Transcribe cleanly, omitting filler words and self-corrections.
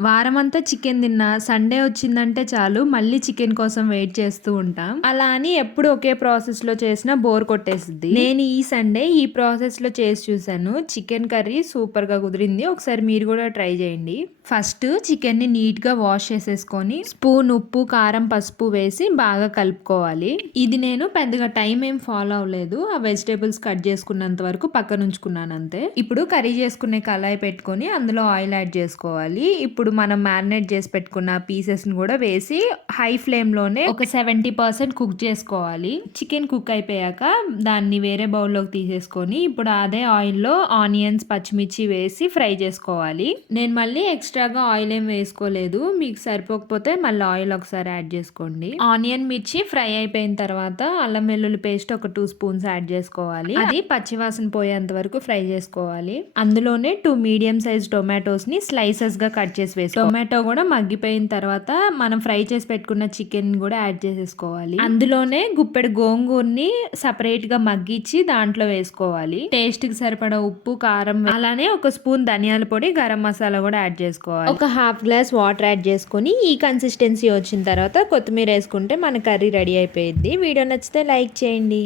వారమంతా చికెన్ తిన్నా సండే వచ్చిందంటే చాలు మళ్ళీ చికెన్ కోసం వెయిట్ చేస్తూ ఉంటాం. అలా అని ఎప్పుడు ఒకే ప్రాసెస్‌లో చేసినా బోర్ కొట్టేసిద్ది. నేను ఈ సండే ఈ ప్రాసెస్‌లో చేసి చూసాను. చికెన్ కర్రీ సూపర్‌గా కుదిరింది. ఒకసారి మీరు కూడా ట్రై చేయండి. ఫస్ట్ చికెన్‌ని నీట్‌గా వాష్ చేసేసుకొని స్పూన్ ఉప్పు, కారం, పసుపు వేసి బాగా కలుపుకోవాలి. ఇది నేను పెద్దగా టైం ఏం ఫాలో అవ్వలేదు. ఆ వెజిటేబుల్స్ కట్ చేసుకున్నంత వరకు పక్కన ఉంచుకున్నాను అంతే. ఇప్పుడు కర్రీ చేసుకునే కళాయి పెట్టుకొని అందులో ఆయిల్ యాడ్ చేసుకోవాలి. ఇప్పుడు మనం మ్యారినేట్ చేసి పెట్టుకున్న పీసెస్ని కూడా వేసి హై ఫ్లేమ్లోనే ఒక 70% కుక్ చేసుకోవాలి. చికెన్ కుక్ అయిపోయాక దాన్ని వేరే బౌల్లోకి తీసేసుకొని ఇప్పుడు అదే ఆయిల్లో ఆనియన్స్, పచ్చిమిర్చి వేసి ఫ్రై చేసుకోవాలి. నేను మళ్ళీ ఎక్స్ట్రాగా ఆయిల్ ఏం వేసుకోలేదు. మీకు సరిపోకపోతే మళ్ళీ ఆయిల్ ఒకసారి యాడ్ చేసుకోండి. ఆనియన్, మిర్చి ఫ్రై అయిపోయిన తర్వాత అల్లం వెల్లుల్లి పేస్ట్ ఒక 2 స్పూన్స్ యాడ్ చేసుకోవాలి. అది పచ్చివాసన పోయేంత వరకు ఫ్రై చేసుకోవాలి. అందులోనే 2 మీడియం సైజ్ టొమాటోస్ ని స్లైసెస్ గా కట్ చేసి టొమాటో కూడా మగ్గిపోయిన తర్వాత మనం ఫ్రై చేసి పెట్టుకున్న చికెన్ కూడా యాడ్ చేసేసుకోవాలి. అందులోనే గుప్పెడు గోంగూరని సపరేట్ గా మగ్గించి దాంట్లో వేసుకోవాలి. టేస్ట్ కి సరిపడా ఉప్పు, కారం, అలానే ఒక స్పూన్ ధనియాల పొడి, గరం మసాలా కూడా యాడ్ చేసుకోవాలి. ఒక హాఫ్ గ్లాస్ వాటర్ యాడ్ చేసుకొని ఈ కన్సిస్టెన్సీ వచ్చిన తర్వాత కొత్తిమీర వేసుకుంటే మన కర్రీ రెడీ అయిపోయింది. వీడియో నచ్చితే లైక్ చేయండి.